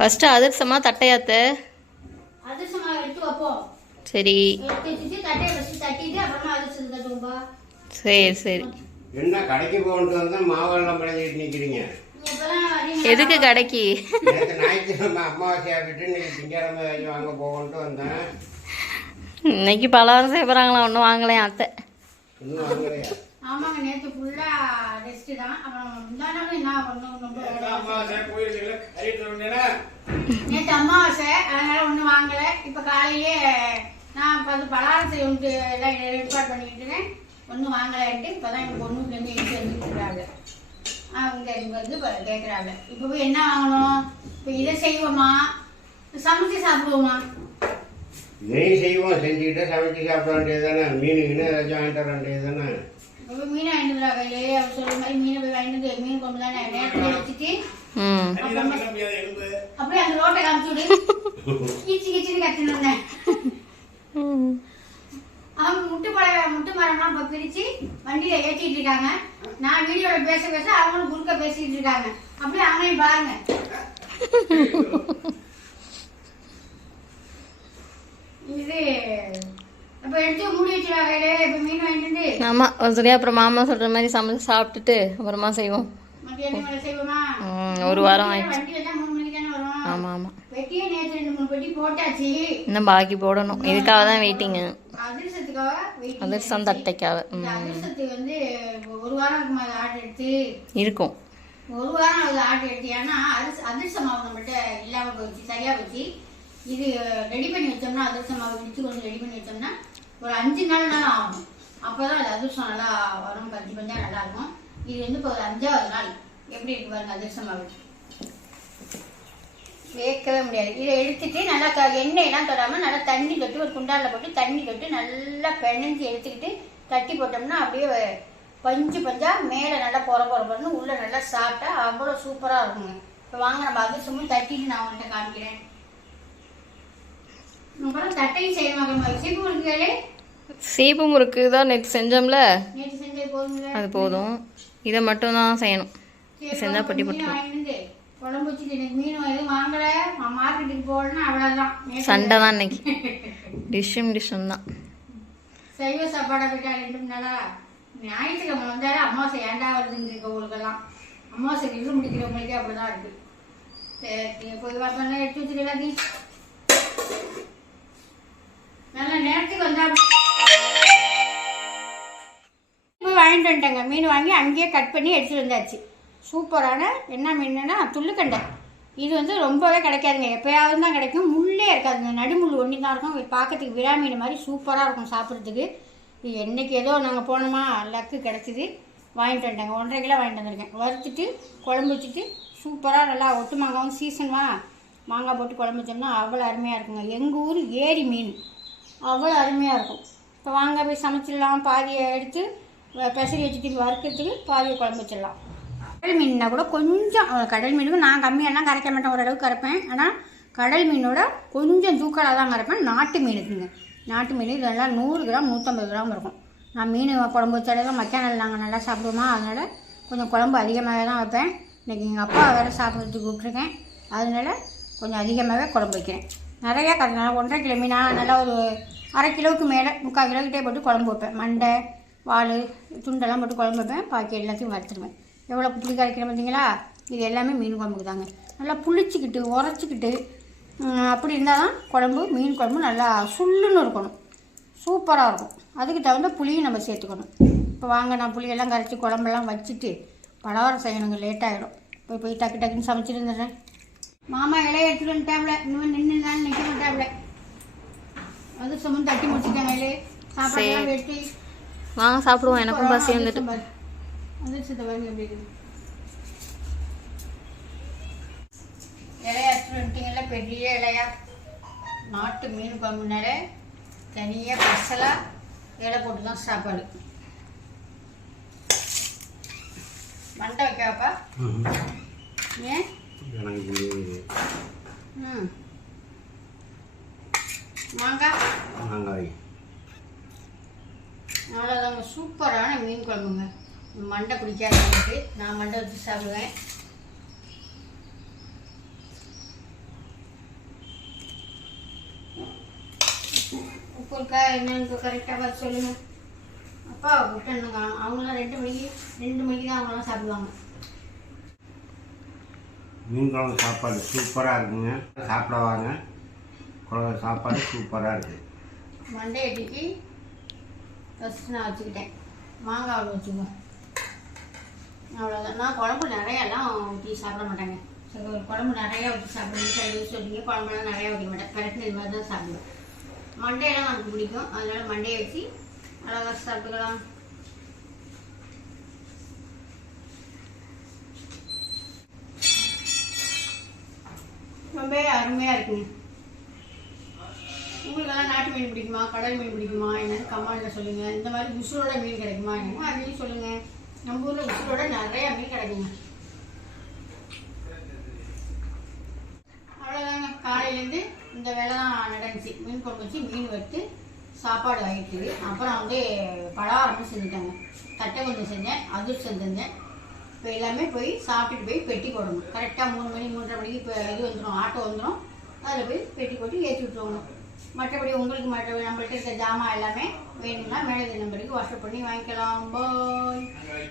First அதிரசமா தட்டையாத்த? சரி எடுத்து வச்சுட்டு தட்டையை வச்சு தட்டிட்டு அப்புறமா அதிர்ஷ்டம் தட்டுவோம்பா. சரி சரி. என்ன கடைக்கு போகணுட்டு வந்தா மாவெல்லாம் பிழைஞ்சிட்டு வரீங்க. எதுக்கு கடைக்கு? நேற்று ஞாயிற்றுக்கிழமை அமாவாசையா விட்டு இன்னைக்கு திங்கக்கிழமை ஐயோ அங்கே போகணுட்டு வந்தேன். இன்னைக்கு பலகாரம் செய்யறாங்களா ஒன்றும் வாங்கலையா அத்தை? ஆமாங்க நேத்து ஃபுல்லா ரெஸ்ட் தான். அப்புறம் என்ன ஒன்றும் ரொம்ப வேலை. அமாவாசை கோயிலுக்கு கறிட்டு வந்தேன்னா நேற்று அமாவாசை அதனால ஒன்றும் வாங்கல இப்போ காலையிலே நான் இப்போ அது செய்யணுட்டு எல்லாம் ஏற்பாடு பண்ணிக்கிட்டு ஒன்றும் வாங்கலைன்ட்டு இப்போ தான் எங்கள் பொண்ணுலேருந்து எடுத்து வந்துட்டுருக்காங்க அவங்க இங்கே வந்து கேட்குறாங்க இப்போ போய் என்ன வாங்கணும்? இப்போ இதை செய்வோமா? சமைச்சு சாப்பிடுவோமா? இதையும் செய்வோம் செஞ்சுக்கிட்டு சமைச்சு சாப்பிட வேண்டியது தானே மீன் கீனு ஏதாச்சும் வாங்கிட்டு வர வேண்டியது தானே இப்போ மீனை வாங்கிட்டு வராங்க இல்லையே அவர் சொல்ற மாதிரி மீனை போய் வாங்கிட்டு மீன் கொண்டு தானே நேரத்தில் வச்சுட்டு அப்படியே அந்த ரோட்டை காமிச்சு விடு கீச்சு கீச்சுன்னு கத்தின்னு வந்தேன் ம். அவங்க முட்டு பழம் முட்டு மரம்லாம் இப்போ பிரிச்சு வண்டியில ஏற்றிட்டு இருக்காங்க நான் வீடியோல பேச பேச அவங்களும் குறுக்க பேசிட்டு இருக்காங்க. அப்படியே அவங்களையும் பாருங்க. இது அப்ப எடுத்து மூடி வச்சிருவாங்க இப்ப மீன் வாங்கிட்டு வந்து ஆமா ஒரு சரியா அப்புறம் மாமா சொல்ற மாதிரி சமைச்சு சாப்பிட்டுட்டு அப்புறமா செய்வோம். ஒரு வாரம் ஆயிடுச்சு. வண்டி வந்தா மூணு மணிக்கு தானே வரும். ஆமா ஆமா. வெட்டியே நேற்று ரெண்டு மூணு பெட்டி போட்டாச்சு. இன்னும் பாக்கி போடணும். இதுக்காக தான் வெயிட்டிங்கு அதிர்ஷ்டம் தட்டைக்காக. இருக்கும். ஒரு வாரம் அது ஆட்டு எடுத்தீங்கன்னா அரிசி அதிர்ஷ்ட மாவு நம்மகிட்ட இல்லாமல் போச்சு சரியாக போச்சு. இது ரெடி பண்ணி வச்சோம்னா அதிர்ஷ்ட மாவு பிடிச்சி கொஞ்சம் ரெடி பண்ணி வச்சோம்னா ஒரு அஞ்சு நாள் நாள் ஆகும். அப்போ தான் அது அதிர்ஷ்டம் நல்லா வரும் பஞ்சு பஞ்சா நல்லா இருக்கும். இது வந்து இப்போ ஒரு அஞ்சாவது நாள். எப்படி இருக்கு பாருங்க அதிர்ஷ்ட மாவு வேக்கவே முடியாது. இதை எடுத்துட்டு நல்லா க எண்ணெயெல்லாம் தொடாமல் நல்லா தண்ணி தொட்டு ஒரு குண்டானில் போட்டு தண்ணி தொட்டு நல்லா பிணைஞ்சு எடுத்துக்கிட்டு தட்டி போட்டோம்னா அப்படியே பஞ்சு பஞ்சா மேலே நல்லா பொற பொற பொறன்னு உள்ளே நல்லா சாப்பிட்டா அவ்வளோ சூப்பராக இருக்குங்க. இப்போ வாங்க நம்ம அதிர்ஷ்டமும் தட்டிட்டு நான் உங்கள்கிட்ட காமிக்கிறேன். அப்புறம் தட்டையும் சீப்பு இருக்குங்களே சீப்பு முறுக்கு தான் நேற்று செஞ்சோம்ல? நேற்று அது போதும். இதை மட்டும் தான் செய்யணும். சரி, செஞ்சா பட்டி மீன் போட்டுருவோம். வாங்கிட்டு வந்து. குழம்பு வச்சுட்டு எனக்கு மீன் எதுவும் வாங்கல. நான் மார்க்கெட்டுக்கு போகலன்னா அவ்வளோதான் நேத்து சண்டை தான் இன்னைக்கு. டிஷ்ஷும் டிஷ்ஷும் தான். சைவ சாப்பாடா போயிட்டா ரெண்டு மூணு நாளா? ஞாயிற்றுக்கிழமை வந்தாலே அமாவாசை ஏண்டா வருதுங்க இருக்கு உங்களுக்கெல்லாம் அமாவாசை நின்று முடிக்கிறவங்களுக்கே அப்படிதான் இருக்கு. சரி பொதுவாக போய் எடுத்து வச்சுட்டு எல்லாத்தையும் நல்ல நேரத்துக்கு வந்தால் போய் வாங்கிட்டு வந்துட்டேங்க. மீன் வாங்கி அங்கேயே கட் பண்ணி எடுத்துட்டு வந்தாச்சு. சூப்பரான என்ன மீனுன்னா துள்ளுக்கண்டை. இது வந்து ரொம்பவே கிடைக்காதுங்க. எப்போயாவது தான் கிடைக்கும். முள்ளே இருக்காதுங்க. நடுமுள் ஒன்றி தான் இருக்கும். பார்க்கறதுக்கு விழா மீன் மாதிரி சூப்பராக இருக்கும் சாப்பிட்றதுக்கு. என்றைக்கு ஏதோ நாங்கள் போனோமா லக்கு கிடச்சிது. வாங்கிட்டு வந்துட்டேங்க. ஒன்றரை கிலோ வாங்கிட்டு வந்திருக்கேன். வறுத்துட்டு குழம்பு வச்சுட்டு சூப்பராக நல்லா ஒட்டு மாங்காவும் சீசன்வா மாங்காய் போட்டு குழம்பு வச்சோம்னா அவ்வளோ அருமையாக இருக்குங்க. எங்கள் ஊர் ஏரி மீன். அவ்வளோ அருமையாக இருக்கும். இப்போ வாங்க போய் சமைச்சிடலாம். பாதியை எடுத்து பெசரி வச்சுட்டு வறுக்கிறதுக்கு பாதியை குழம்பு வச்சிடலாம். கடல் மீன்னா கூட கொஞ்சம் கடல் மீனுக்கு நான் கம்மியெல்லாம் கரைக்க மாட்டேன். ஓரளவுக்கு கரைப்பேன். ஆனால் கடல் மீனோட கொஞ்சம் தூக்கலாக தான் கரைப்பேன். நாட்டு மீனுக்குங்க. நாட்டு மீன் இதெல்லாம் நூறு கிராம் நூற்றம்பது கிராம் இருக்கும். நான் மீன் குழம்பு வச்சாலும் மத்தியானம் நாங்கள் நல்லா சாப்பிடுவோமா? அதனால் கொஞ்சம் குழம்பு அதிகமாகவே தான் வைப்பேன். இன்றைக்கி எங்கள் அப்பா வேறு சாப்பிட்றதுக்கு விட்டுருக்கேன் அதனால கொஞ்சம் அதிகமாகவே குழம்பு வைக்கிறேன். நிறையா கறி நல்லா ஒன்றரை கிலோ மீனா நல்லா ஒரு அரை கிலோவுக்கு மேலே முக்கால் கிலோக்கிட்டே போட்டு குழம்பு வைப்பேன். மண்டை வால் துண்டெல்லாம் போட்டு குழம்பு வைப்பேன். பாக்கி எல்லாத்தையும் வறுத்துருவேன். எவ்வளோ புளி கரைக்கிறேன் பார்த்தீங்களா இது எல்லாமே மீன் குழம்புக்கு தாங்க. நல்லா புளிச்சிக்கிட்டு உரைச்சிக்கிட்டு அப்படி இருந்தால் தான் குழம்பு மீன் குழம்பு நல்லா சுள்ளுன்னு இருக்கணும். சூப்பராக இருக்கும். அதுக்கு தகுந்த புளியும் நம்ம சேர்த்துக்கணும். இப்போ வாங்க நான் புளியெல்லாம் கரைச்சி குழம்பெல்லாம் வச்சுட்டு பலகாரம் செய்யணுங்க லேட் ஆகிடும் போய் போய் டக்கு டக்குன்னு சமைச்சிட்டு இருந்துடுறேன் மாமா இலைய எடுத்துட்டு வந்துட்டாப்ல. இன்னும் நின்று தான் நிற்க மாட்டாப்ல. அது சும்மா தட்டி முடிச்சுட்டாங்க இலையே. சாப்பாடுலாம் சரி. வெட்டி. வாங்க சாப்பிடுவோம். எனக்கும் பசி வந்துட்டு. அதிர்ஷ்டத்தை பாருங்க எப்படி வந்துட்டீங்கல்ல பெரிய இலையா? நாட்டு மீன் குழம்புனால தனியாக ஸ்பெஷலாக இலை போட்டு தான் சாப்பாடு. மண்டை வைக்காப்பா ஏன். ம். மாங்காய்? மாங்காய். அவ்வளோதாங்க சூப்பரான மீன் குழம்புங்க. மண்டை பிடிக்காதவங்களுக்கு நான் மண்டை வச்சு சாப்பிடுவேன். உப்பு இருக்கா என்னன்னு கரெக்டாக பார்த்து சொல்லுங்கள் அப்பா விட்டணுங்க அவங்களாம் ரெண்டு மணிக்கு ரெண்டு மணிக்கு தான் அவங்களாம் சாப்பிடுவாங்க. மீன் குழம்பு சாப்பாடு சூப்பராக இருக்குங்க. சாப்பிட வாங்க. குழம்பு சாப்பாடு சூப்பராக இருக்குது மண்டை அடிக்கு ஃபஸ்ட்டு நான் வச்சுக்கிட்டேன். மாங்காய் அவ்வளோ வச்சுக்குவோம். அவ்வளோதான் நான் குழம்பு நிறையாலாம் ஊற்றி சாப்பிட மாட்டேங்க. சரி ஒரு குழம்பு நிறையா ஊற்றி சாப்பிடுங்க. சொல்லிங்க குழம்புலாம் நிறையா ஊற்றி மாட்டேன். கரெக்டாக இது மாதிரி தான் சாப்பிடுவேன். மண்டையெல்லாம் நமக்கு பிடிக்கும். அதனால மண்டையை வச்சு அழகாக சாப்பிட்டுக்கலாம். ரொம்ப அருமையாக இருக்குங்க. உங்களுக்கெல்லாம் நாட்டு மீன் பிடிக்குமா? கடல் மீன் பிடிக்குமா? என்னன்னு கமெண்ட்ல சொல்லுங்க. இந்த மாதிரி உசுரோட மீன் கிடைக்குமா? என்ன அப்படின்னு சொல்லுங்க. நம்ம ஊர்ல உசுரோட நிறைய மீன் கிடைக்குங்க. அவ்வளோதாங்க காலையிலேருந்து இந்த வேலை தான் நடந்துச்சு. மீன் குழம்பு வச்சு மீன் வறுத்து சாப்பாடு ஆகிட்டுது அப்புறம் வந்து பலகாரமும் செஞ்சுட்டாங்க. தட்டை கொஞ்சம் செஞ்சேன் அதிர்ஷ்டம் செஞ்சேன் இப்போ எல்லாமே போய் சாப்பிட்டுட்டு போய் பெட்டி போடணும். கரெக்டாக மூணு மணி மூன்றரை மணிக்கு இப்போ இது வந்துடும் ஆட்டோ வந்துடும் அதில் போய் பெட்டி போட்டு ஏற்றி விட்டுருவோம். மற்றபடி உங்களுக்கு மற்ற நம்மள்கிட்ட இருக்க ஜாமான் எல்லாமே வேணும்னா மேலே நம்பருக்கு வாஷ் பண்ணி வாங்கிக்கலாம். பாய்